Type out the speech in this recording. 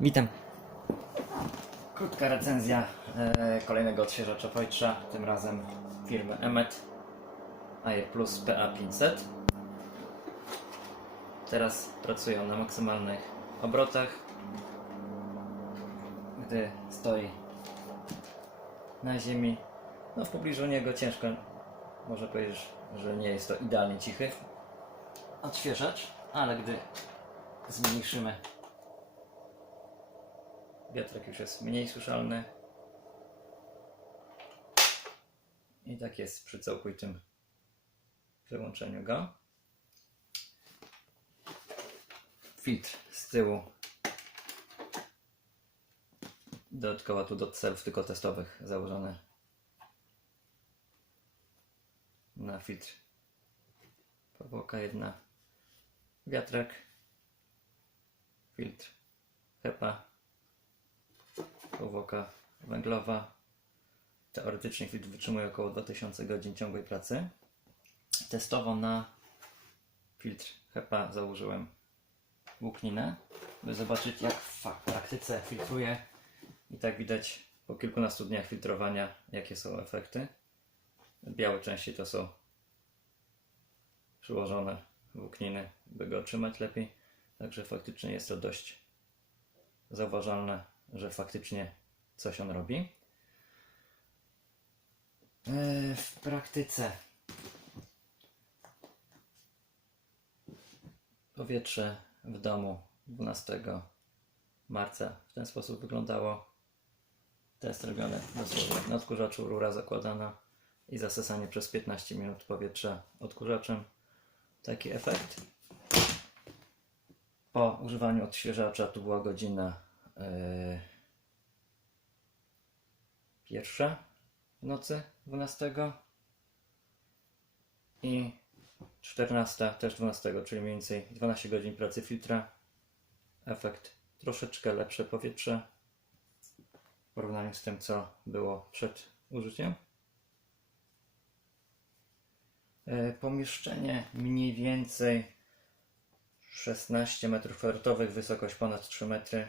Witam. Krótka recenzja e, kolejnego odświeżacza powietrza, tym razem firmy Emmet Air Plus PA500. Teraz pracują na maksymalnych obrotach, gdy stoi na ziemi. No w pobliżu niego ciężko, może powiedzieć, że nie jest to idealnie cichy odświeżacz, ale gdy zmniejszymy Wiatrak już jest mniej słyszalny. I tak jest przy całkowitym wyłączeniu go. Filtr z tyłu. Dodatkowo tu do celów tylko testowych założony na filtr. Powłoka jedna. Wiatrak. Filtr HEPA powłoka węglowa. Teoretycznie wytrzymuje około 2000 godzin ciągłej pracy. Testowo na filtr HEPA założyłem włókninę, by zobaczyć jak w praktyce filtruje. I tak widać po kilkunastu dniach filtrowania, jakie są efekty. Białe części to są przyłożone włókniny, by go trzymać lepiej. Także faktycznie jest to dość zauważalne, że faktycznie coś on robi. E, W praktyce powietrze w domu 12 marca w ten sposób wyglądało. Test robiony dosłownie na odkurzaczu, rura zakładana i zasysanie przez 15 minut powietrza odkurzaczem. Taki efekt. Po używaniu odświeżacza tu była godzina pierwsza w nocy 12 i 14 też 12, czyli mniej więcej 12 godzin pracy filtra. Efekt troszeczkę lepsze powietrze w porównaniu z tym, co było przed użyciem. E, Pomieszczenie mniej więcej 16 metrów kwadratowych, wysokość ponad 3 metry.